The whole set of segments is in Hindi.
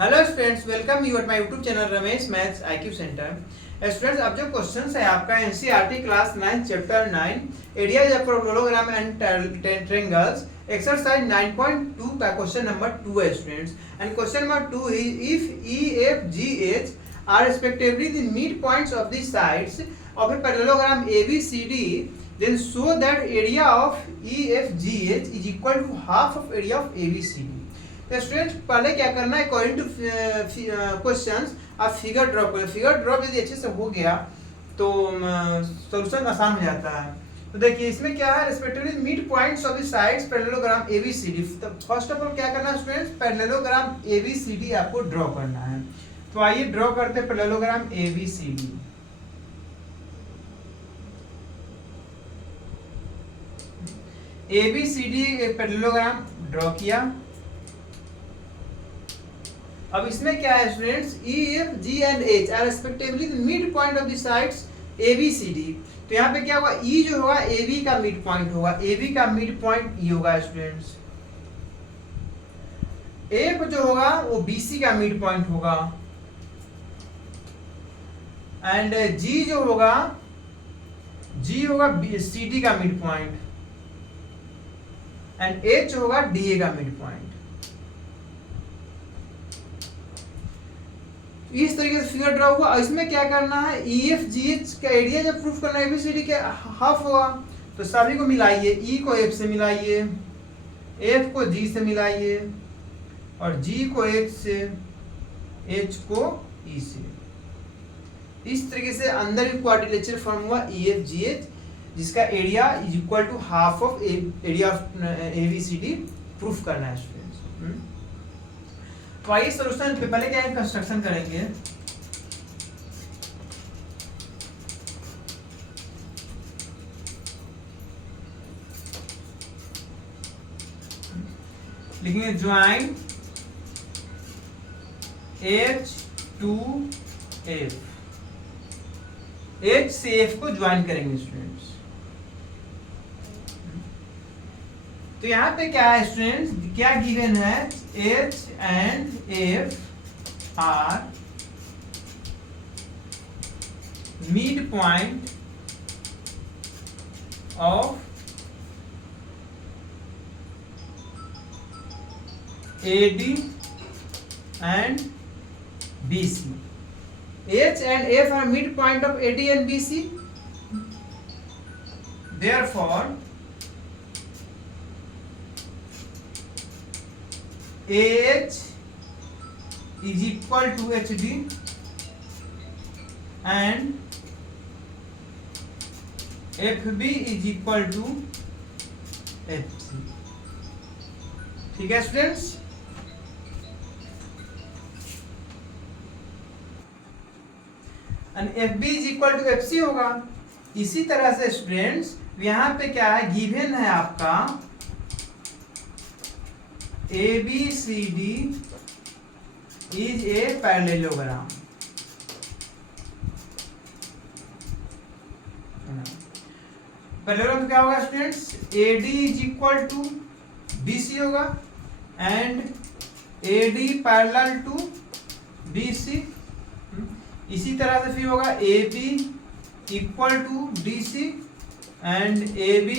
Hello students, welcome you at my YouTube channel Ramesh maths IQ centre. Students, अब जो क्वेश्चन है आपका NCERT class 9 chapter 9 areas of parallelogram and triangles exercise 9.2 का क्वेश्चन नंबर 2 है students. And question number 2 is if E F G H R respectively the mid points of the sides of a parallelogram ABCD, then show that area of EFGH is equal to half of area of ABCD। तो स्टूडेंट्स, पहले क्या करना है, अकॉर्डिंग टू क्वेश्चंस आप फिगर ड्रॉ करें। फिगर ड्रॉ यदि अच्छे से हो गया तो सॉल्यूशन आसान हो जाता है। तो देखिए इसमें क्या है, respectively mid points of the sides parallelogram ABCD। तो फर्स्ट ऑफ ऑल क्या करना है स्टूडेंट्स, पैरेललोग्राम ABCD आपको ड्रॉ करना है। तो आइए ड्रॉ करते हैं parallelogram ABCD। ABCD parallelogram draw किया। अब इसमें क्या है students, E F G and H are respectively the mid point of the sides ABCD। तो यहाँ पे क्या होगा, E जो होगा AB का मिड पॉइंट होगा, AB का मिड पॉइंट E होगा स्टूडेंट्स। F जो होगा वो BC का मिड पॉइंट होगा, एंड G जो होगा G होगा CD का मिड पॉइंट, एंड H होगा DA का मिड पॉइंट। इस तरीके से फिगर ड्रॉ हुआ। इसमें क्या करना है, EFGH का एरिया जब प्रूफ करना है ABCD के हाफ होगा, तो सभी को मिलाइए। E को F से मिलाइए, F को G से मिलाइए, और G को H से, H को E से। इस तरीके से अंदर भी क्वाड्रिलेटरल फॉर्म हुआ EFGH, जिसका area is equal to half of area of ABCD proof करना है स्टूडेंट्स। तो आइए सॉल्यूशन पे पहले क्या है, कंस्ट्रक्शन करेंगे। लिखेंगे join H to F, H से F को ज्वाइन करेंगे स्टूडेंट्स। तो यहाँ पे क्या है स्टूडेंट्स, क्या गिवन है, H and F are mid point of AD and BC। H and F are midpoint of AD and BC. Therefore, AH is equal to HD and FB is equal to FC। ठीक है students, and FB is equal to FC होगा। इसी तरह से स्टूडेंट्स यहाँ पे क्या है, गिवन है आपका ABCD is a parallelogram. Parallelogram क्या होगा students, AD is equal to BC होगा, and AD parallel to BC। इसी तरह से फिर होगा AB equal to DC and AB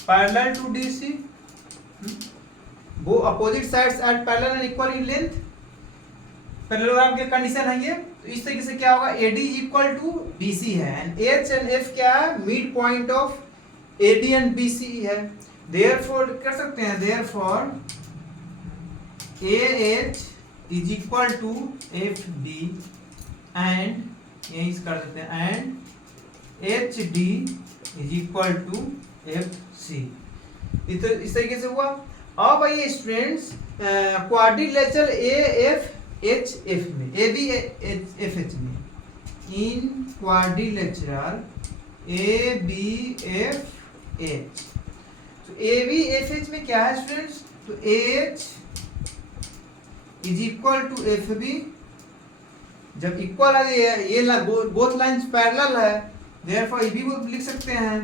parallel to DC। वो opposite sides are parallel and equal in length. Parallelogram की कंडीशन है ये। तो इस तरीके से क्या होगा, AD is equal to BC है, एंड H एंड F क्या है, mid point of AD and BC है। देयरफॉर कर सकते हैं, therefore AH is equal to FB and यही कर देते हैं, and HD is equal to FC। इस तरीके से हुआ। अब आइए स्टूडेंट्स क्वाड्रिलेटरल AFHF में, ABFH में, इन क्वाड्रिलेटरल ABFH। तो ABFH में क्या है स्टूडेंट्स, तो AH is equal to FB। जब इक्वल है ये बोथ लाइंस पैरेलल है, देयरफॉर ये भी लिख सकते हैं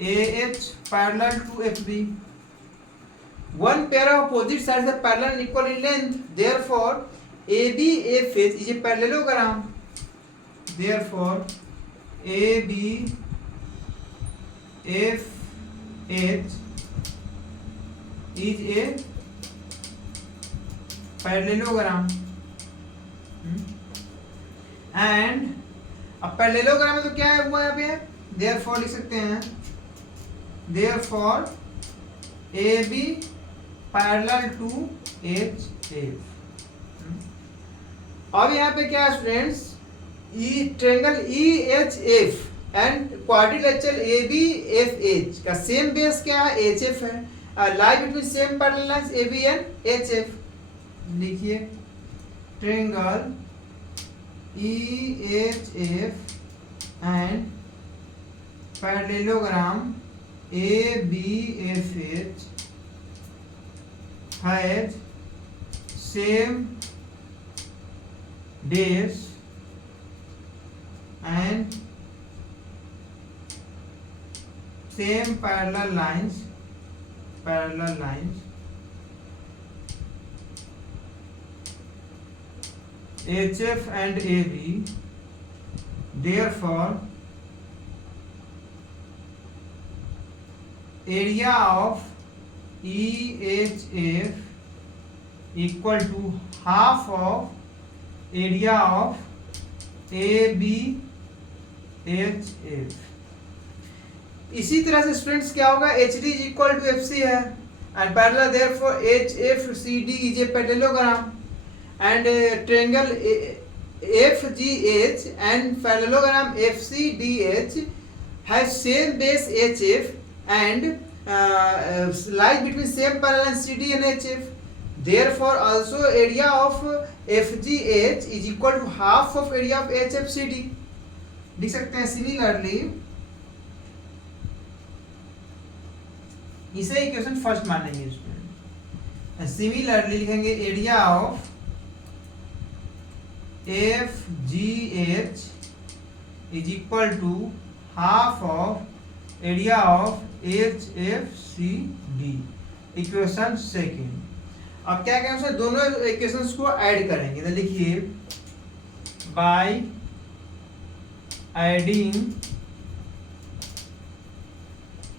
AH parallel to FB। one pair of opposite sides are parallel and equal in length, therefore ABFH is a parallelogram. Therefore ABFH is a parallelogram. And अब पैरेललोग्राम में तो क्या है हुआ यहाँ पे, देयरफॉर लिख सकते हैं, therefore A B parallel to H F. अब यहाँ पे क्या है students, E triangle E H F and quadrilateral A B F H का सेम बेस क्या है, एच एफ है. Lie between same parallel lines A B and H F. लिखिए triangle EHF and parallelogram ABFH has same base and same parallel lines. HF and AB, therefore area of EHF equal to half of area of ABHF. इसी तरह से स्टूडेंट्स क्या होगा, HD is equal to FC है and parallel, therefore HFCD is a parallelogram. And triangle FGH and parallelogram FCDH has same base HF and lies between same parallel CD and HF. Therefore, also area of FGH is equal to half of area of HFCD. लिख सकते हैं सिमिलरली, इसे इक्वेशन फर्स्ट मानेंगे इसमें. सिमिलरली लिखेंगे area of FGH is equal to half of area of HFCD. Equation second. अब क्या करेंगे उसमें, दोनों इक्वेशंस को ऐड करेंगे. तो लिखिए by adding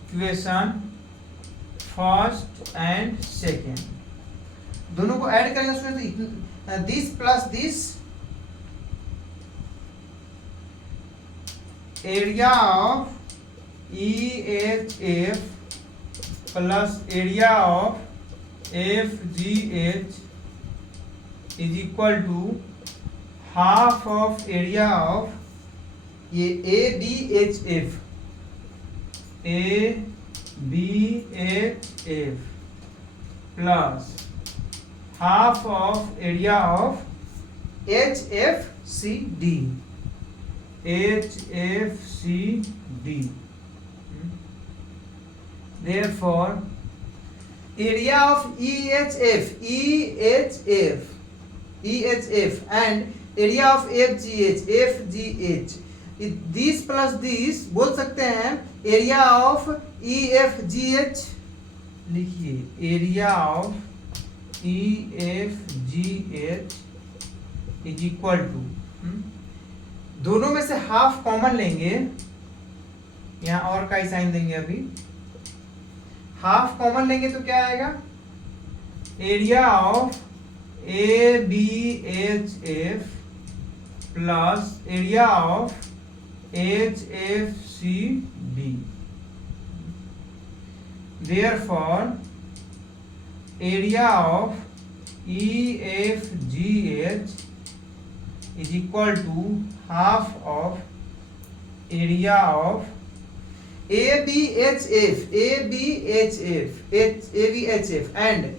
equation first and second, दोनों को ऐड करेंगे उसमें. This plus this area of EHF plus area of FGH is equal to half of area of ये ABHF plus half of area of HFCD. Therefore, area of EHF and area of FGH, this plus this बोल सकते हैं area of EFGH. लिखिए area of EFGH is equal to, दोनों में से हाफ कॉमन लेंगे, यहाँ और का ही साइन देंगे. अभी हाफ कॉमन लेंगे तो क्या आएगा, area of ABHF plus area of HFCD. Therefore area of EFGH is equal to half of area of ABHF and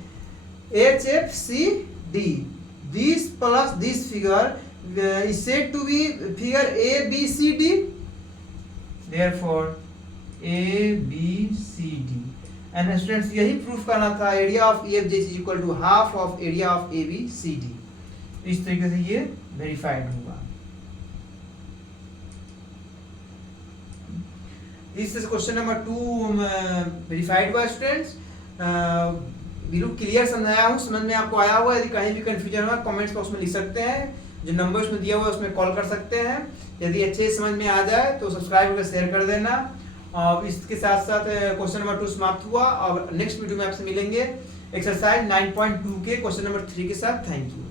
HFCD. This plus this figure is said to be figure ABCD. Therefore ABCD. And students यही प्रूफ करना था, area of EFGH is equal to half of area of ABCD. इस तरीके से ये वेरीफाइड होगा. This is question number 2 verified by students. बिल्कुल क्लियर समझाया हूँ, समझ में आपको आया हुआ। यदि कहीं भी कंफ्यूजन हुआ कमेंट्स बॉक्स में लिख सकते हैं, जो नंबर उसमें दिया हुआ है उसमें कॉल कर सकते हैं। यदि अच्छे से समझ में आ जाए तो सब्सक्राइब करके शेयर कर देना। और इसके साथ साथ क्वेश्चन नंबर 2 समाप्त हुआ और नेक्स्ट वीडियो में आपसे मिलेंगे एक्सरसाइज 9.2 के क्वेश्चन नंबर 3 के साथ। Thank you.